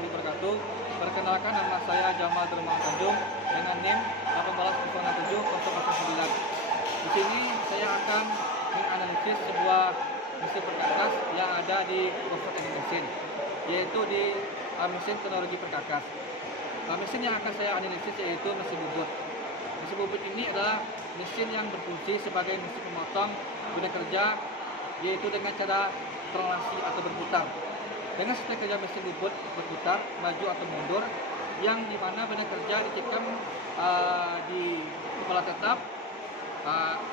warahmatullahi wabarakatuh. Perkenalkan, nama saya Jamal Dermawan Tanjung dengan NIM 1806709. Di sini saya akan menganalisis sebuah mesin perkakas yang ada di workshop teknik mesin, yaitu di mesin teknologi perkakas. Mesin yang akan saya analisis yaitu mesin bubut. Mesin bubut ini adalah mesin yang berfungsi sebagai mesin pemotong benda kerja, yaitu dengan cara translasi atau berputar. Dengan sistem kerja mesin bubut berputar, maju atau mundur, yang dimana benda kerja dicekam di kepala tetap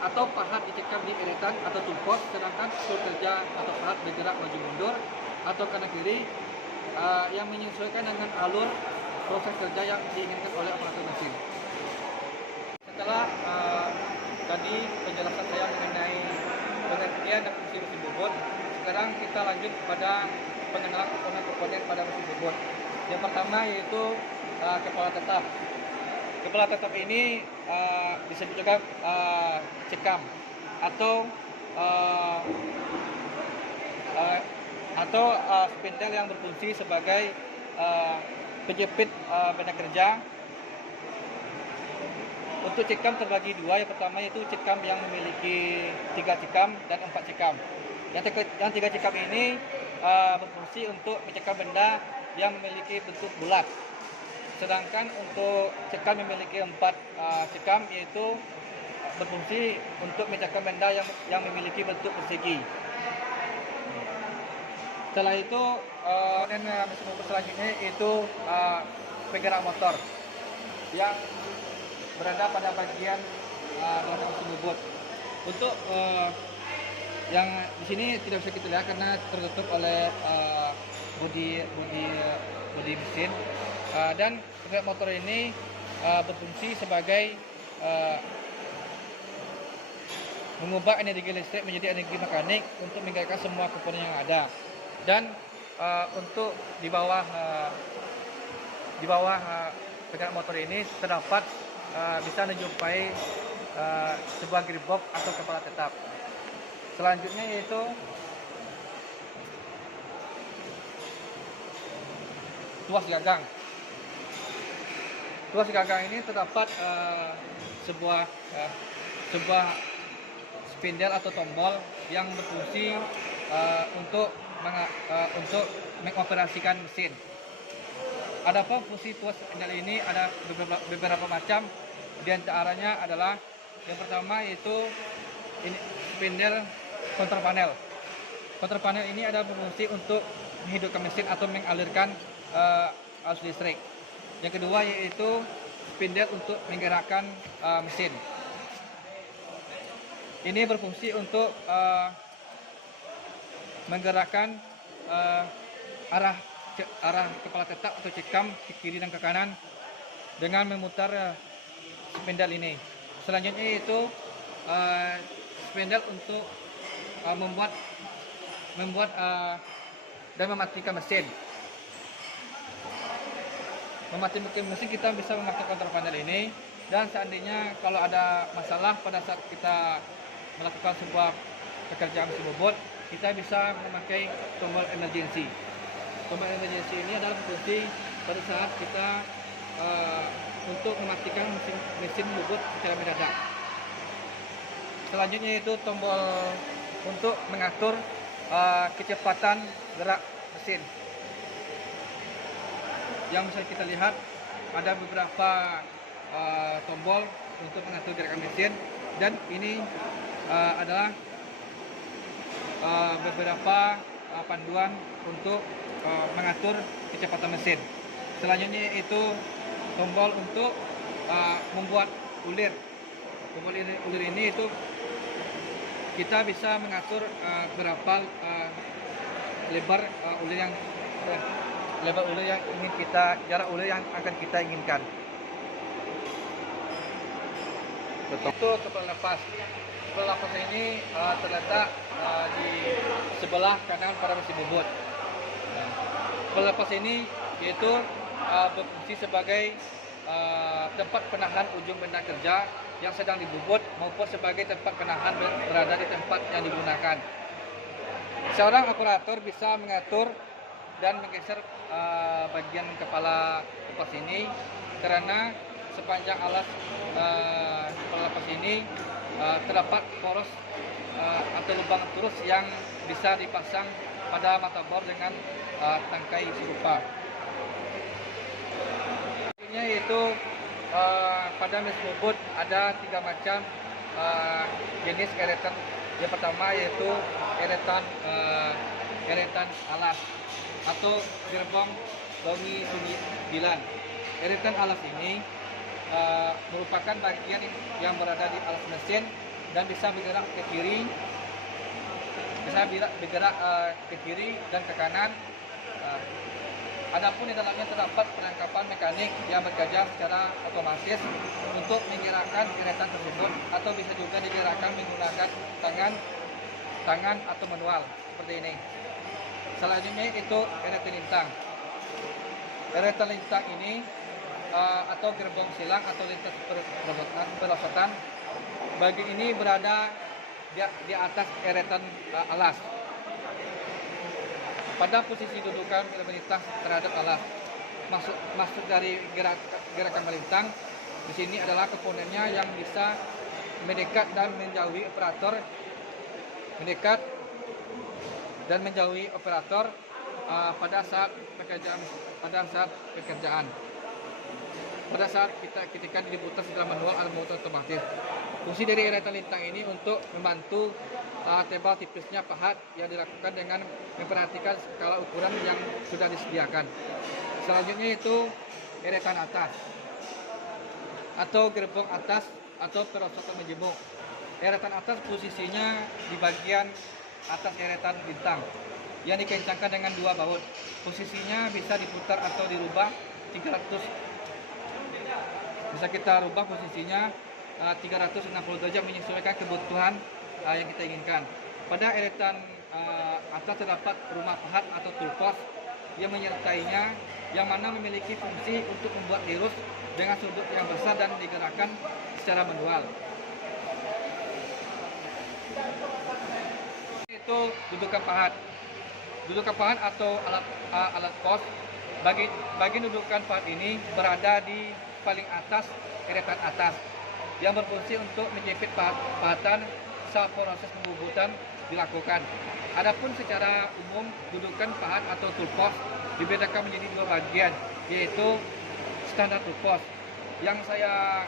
atau pahat dicekam di eretan atau tumpos, sedangkan tool kerja atau pahat bergerak maju mundur atau kanan kiri yang menyesuaikan dengan alur proses kerja yang diinginkan oleh operator mesin. Setelah tadi penjelasan saya mengenai pengertian dan fungsi mesin bubut, sekarang kita lanjut pada pengenalan komponen-komponen pada mesin bubut. Yang pertama yaitu kepala tetap. Kepala tetap ini disebut juga cekam atau spindle yang berfungsi sebagai penjepit benda kerja. Untuk cekam terbagi dua. Yang pertama yaitu cekam yang memiliki 3 cekam dan 4 cekam. Yang 3 cekam ini berfungsi untuk mencekam benda yang memiliki bentuk bulat. Sedangkan untuk cekam memiliki 4 cekam yaitu berfungsi untuk mencekam benda yang memiliki bentuk persegi. Setelah itu mesin bubut selanjutnya itu penggerak motor yang berada pada bagian belakang mesin bubut. Untuk yang di sini tidak bisa kita lihat karena tertutup oleh bodi mesin, dan penggerak motor ini berfungsi sebagai mengubah energi listrik menjadi energi mekanik untuk menggerakkan semua komponen yang ada. Dan untuk di bawah penggerak motor ini terdapat bisa menjumpai sebuah gearbox atau kepala tetap. Selanjutnya yaitu tuas gagang. Tuas gagang ini terdapat sebuah spindle atau tombol yang berfungsi untuk mengoperasikan mesin. Adapun fungsi tuas spindle ini ada beberapa macam. Di antaranya adalah yang pertama yaitu ini spindle kontrapanel. Kontrapanel ini ada berfungsi untuk menghidupkan mesin atau mengalirkan arus listrik. Yang kedua yaitu spindle untuk menggerakkan mesin. Ini berfungsi untuk menggerakkan arah kepala tetap atau cekam ke kiri dan ke kanan dengan memutar spindle ini. Selanjutnya yaitu spindle untuk membuat dan mematikan mesin. Mematikan mesin kita bisa memakai kontrapanel ini, dan seandainya kalau ada masalah pada saat kita melakukan sebuah pekerjaan mesin bubut, kita bisa memakai tombol emergency. Tombol emergency ini adalah fungsi pada saat kita untuk mematikan mesin bubut secara mendadak. Selanjutnya itu tombol untuk mengatur kecepatan gerak mesin. Yang bisa kita lihat ada beberapa tombol untuk mengatur gerakan mesin, dan ini adalah beberapa panduan untuk mengatur kecepatan mesin. Selanjutnya itu tombol untuk membuat ulir. Tombol ulir ini itu kita bisa mengatur berapa lebar ulir yang ingin kita, jarak ulir yang akan kita inginkan. Betul, kepala lepas. Kepala lepas ini terletak di sebelah kanan pada mesin bubut. Kepala lepas ini yaitu berfungsi sebagai tempat penahan ujung benda kerja yang sedang dibubut maupun sebagai tempat penahan berada di tempat yang digunakan. Seorang operator bisa mengatur dan menggeser bagian kepala lepas ini, karena sepanjang alas kepala lepas ini terdapat poros atau lubang turus yang bisa dipasang pada mata bor dengan tangkai serupa. Yaitu pada mesin bubut ada 3 macam jenis eretan. Yang pertama yaitu eretan alas atau gerbong Dongi 9. Eretan alas ini merupakan bagian yang berada di alas mesin dan bisa bergerak ke kiri, ke kiri dan ke kanan. Adapun di dalamnya terdapat perlengkapan mekanik yang bekerja secara otomatis untuk menggerakkan eretan tersebut, atau bisa juga digerakkan menggunakan tangan atau manual seperti ini. Selanjutnya itu eretan lintang. Eretan lintang ini atau gerbong silang atau lintas perosotan, bagian ini berada di atas eretan alas. Pada posisi dudukan melintang terhadap alas. Maksud dari gerakan melintang di sini adalah komponennya yang bisa mendekat dan menjauhi operator, pada saat pekerjaan. Pada saat ketika diputar secara manual atau motor otomatis. Fungsi dari eretan lintang ini untuk membantu tebal tipisnya pahat yang dilakukan dengan memperhatikan skala ukuran yang sudah disediakan. Selanjutnya itu eretan atas atau gerbong atas atau perosotan menjemuk. Eretan atas posisinya di bagian atas eretan lintang yang dikencangkan dengan 2 baut. Posisinya bisa diputar atau dirubah 300. Bisa kita rubah posisinya 360 derajat menyesuaikan kebutuhan yang kita inginkan. Pada eretan atas terdapat rumah pahat atau toolbox yang menyertainya, yang mana memiliki fungsi untuk membuat lurus dengan sudut yang besar dan digerakkan secara manual. Itu dudukan pahat. Dudukan pahat atau alat pos. Bagian dudukan pahat ini berada di paling atas eretan atas, yang berfungsi untuk menjepit pahatan saat proses pembubutan dilakukan. Adapun secara umum dudukan pahat atau toolbox dibedakan menjadi 2 bagian, yaitu standar toolbox. Yang saya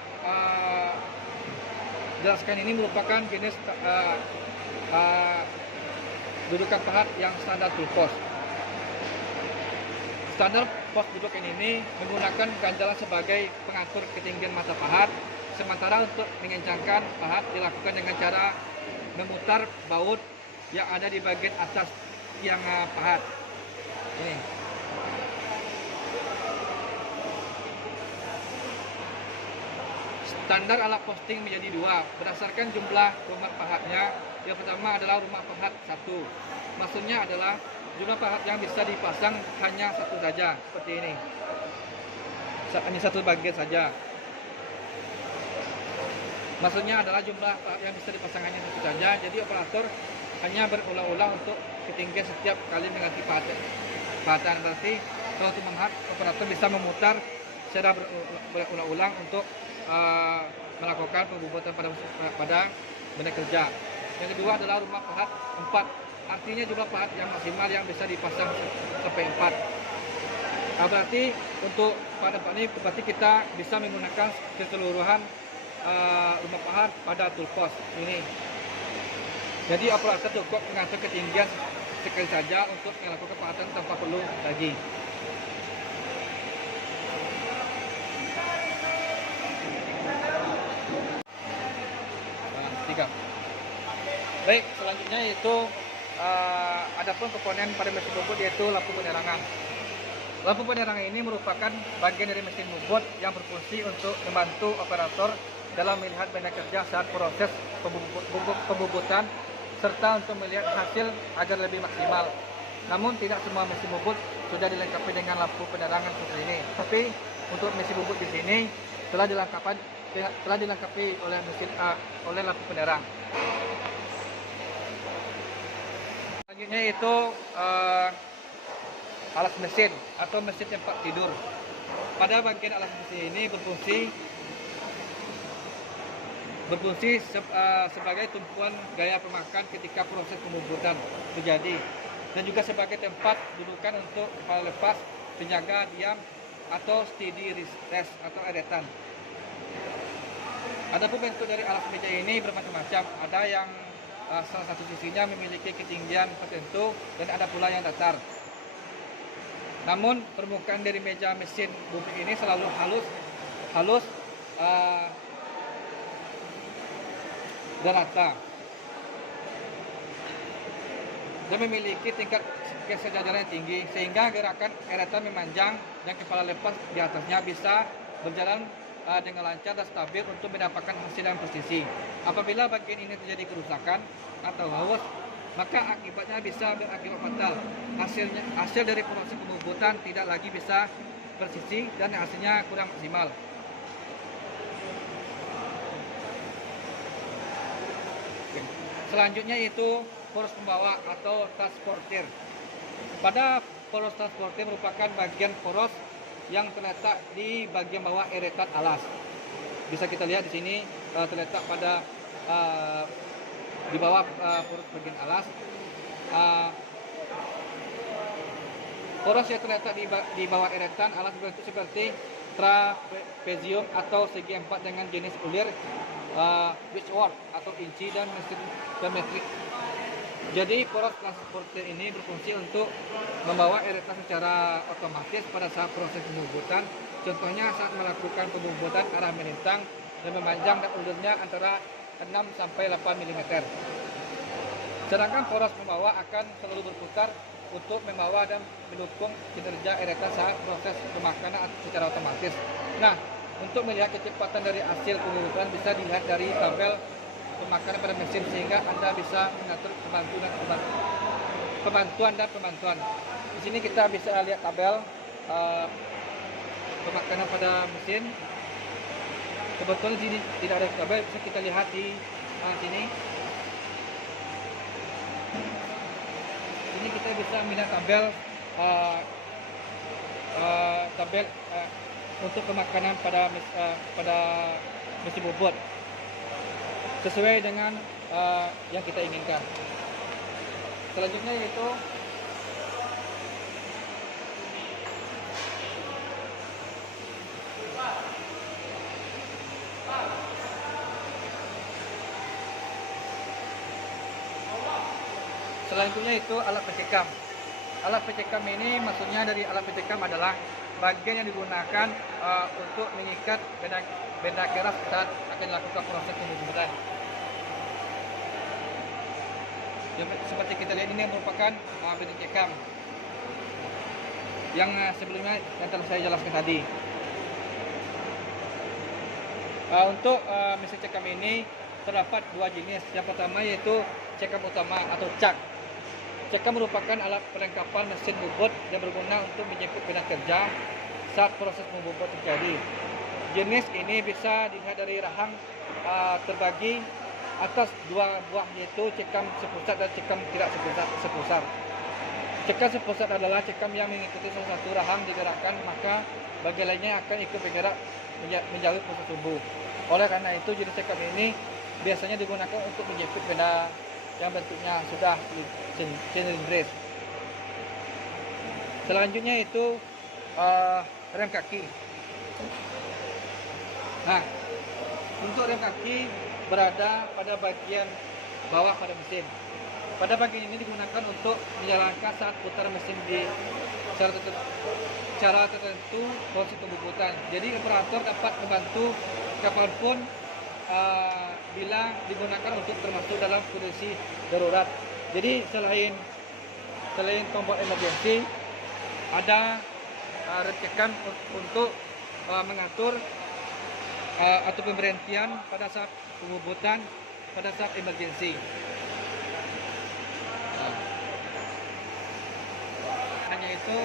jelaskan ini merupakan jenis dudukan pahat yang standar toolbox. Standar pos duduk ini menggunakan ganjalan sebagai pengatur ketinggian mata pahat, sementara untuk mengencangkan pahat dilakukan dengan cara memutar baut yang ada di bagian atas tiang pahat. Ini. Standar alat posting menjadi 2 berdasarkan jumlah rumah pahatnya. Yang pertama adalah rumah pahat 1. Maksudnya adalah jumlah pahat yang bisa dipasang hanya 1 saja, seperti ini. Hanya 1 bagian saja. Maksudnya adalah jumlah pahat yang bisa dipasang hanya 1 saja. Jadi operator hanya berulang-ulang untuk ketinggian setiap kali mengganti pahatan. Berarti kalau untuk menghat, operator bisa memutar secara berulang-ulang untuk melakukan pembubutan pada benda kerja. Yang kedua adalah rumah pahat 4. Artinya jumlah pahat yang maksimal yang bisa dipasang sampai 4. Berarti untuk pada ini berarti kita bisa menggunakan keseluruhan rumah pahat pada toolbox ini. Jadi operator cukup mengatur ketinggian sekali saja untuk melakukan pahatan tanpa perlu lagi. Baik, selanjutnya yaitu adapun komponen pada mesin bubut yaitu lampu penerangan. Lampu penerangan ini merupakan bagian dari mesin bubut yang berfungsi untuk membantu operator dalam melihat benda kerja saat proses pembubutan serta untuk melihat hasil agar lebih maksimal. Namun tidak semua mesin bubut sudah dilengkapi dengan lampu penerangan seperti ini. Tapi untuk mesin bubut di sini telah dilengkapi oleh lampu penerang. Selanjutnya itu alas mesin atau mesin tempat tidur. Pada bagian alas mesin ini berfungsi sebagai tumpuan gaya pemakan ketika proses pembubutan terjadi, dan juga sebagai tempat dudukan untuk kepala lepas, penjaga diam atau steady rest atau eretan. Adapun bentuk dari alas meja ini bermacam-macam. Ada yang salah satu sisinya memiliki ketinggian tertentu dan ada pula yang datar. Namun permukaan dari meja mesin bubuk ini selalu halus dan rata, dan memiliki tingkat kesejajaran yang tinggi, sehingga gerakan eretan memanjang dan kepala lepas di atasnya bisa berjalan dengan lancar dan stabil untuk mendapatkan hasil yang presisi. Apabila bagian ini terjadi kerusakan atau haus, maka akibatnya bisa berakibat fatal. Hasil dari proses pembubutan tidak lagi bisa presisi dan hasilnya kurang maksimal. Selanjutnya yaitu poros pembawa atau transporter. Pada poros transporter merupakan bagian poros yang terletak di bagian bawah eretan alas. Bisa kita lihat di sini terletak pada di bawah poros bagian alas. Poros yang terletak di bawah eretan alas berbentuk seperti trapezium atau segi empat dengan jenis ulir Whitworth atau inci dan metrik. Jadi poros transporter ini berfungsi untuk membawa eretan secara otomatis pada saat proses pembubutan. Contohnya saat melakukan pembubutan arah melintang dan memanjang dan ulurnya antara 6 sampai 8 mm. Sedangkan poros pembawa akan selalu berputar untuk membawa dan mendukung kinerja eretan saat proses pemakanan secara otomatis. Nah, untuk melihat kecepatan dari hasil pembubutan bisa dilihat dari tabel pemakanan pada mesin, sehingga Anda bisa mengatur pembantuan dan pembantuan. Di sini kita bisa lihat tabel pemakanan pada mesin. Kebetulan di sini tidak ada tabel, bisa kita lihat di sini. Ini kita bisa melihat tabel untuk pemakanan pada mesin bobot sesuai dengan yang kita inginkan. Selanjutnya yaitu alat pencekam. Alat pencekam ini maksudnya dari alat pencekam adalah bagian yang digunakan untuk mengikat benda keras saat akan dilakukan proses pembubutan. Seperti kita lihat ini merupakan benda cekam yang sebelumnya yang telah saya jelaskan tadi. Untuk mesin cekam ini terdapat dua jenis. Yang pertama yaitu cekam utama atau cak. Cekam merupakan alat perlengkapan mesin bobot yang berguna untuk menjemput benda kerja saat proses pembubutan terjadi. Jenis ini bisa dilihat dari rahang terbagi atas dua buah, yaitu cekam sepusat dan cekam tidak sepusat. Cekam sepusat adalah cekam yang mengikuti salah satu rahang digerakkan, maka bagian lainnya akan ikut bergerak menjauhi proses tumbuh. Oleh karena itu jenis cekam ini biasanya digunakan untuk menjepit benda yang bentuknya sudah silindris. Selanjutnya itu rem kaki. Nah, untuk rem kaki berada pada bagian bawah pada mesin. Pada bagian ini digunakan untuk menjalankan saat putar mesin di cara tertentu proses pembubutan. Jadi operator dapat membantu kapanpun bila digunakan untuk termasuk dalam kondisi darurat. Jadi selain tombol emergency, ada rem cekam untuk mengatur atau pemberhentian pada saat pembubutan pada saat emergency. Hanya itu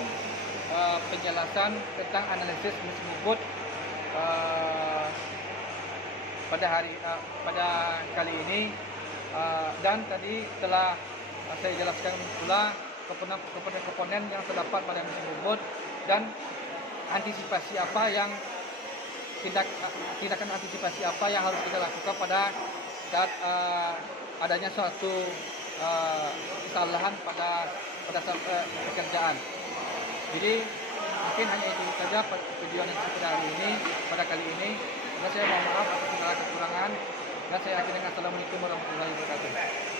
penjelasan tentang analisis mesin bobot pada kali ini, dan tadi telah saya jelaskan pula komponen yang terdapat pada mesin tersebut, dan antisipasi apa yang tindakan antisipasi apa yang harus kita lakukan pada saat adanya suatu kesalahan pada saat pekerjaan. Jadi mungkin hanya itu saja video yang pada hari ini, pada kali ini. Dan saya mohon maaf atas segala kekurangan, dan saya akhiri dengan assalamualaikum warahmatullahi wabarakatuh.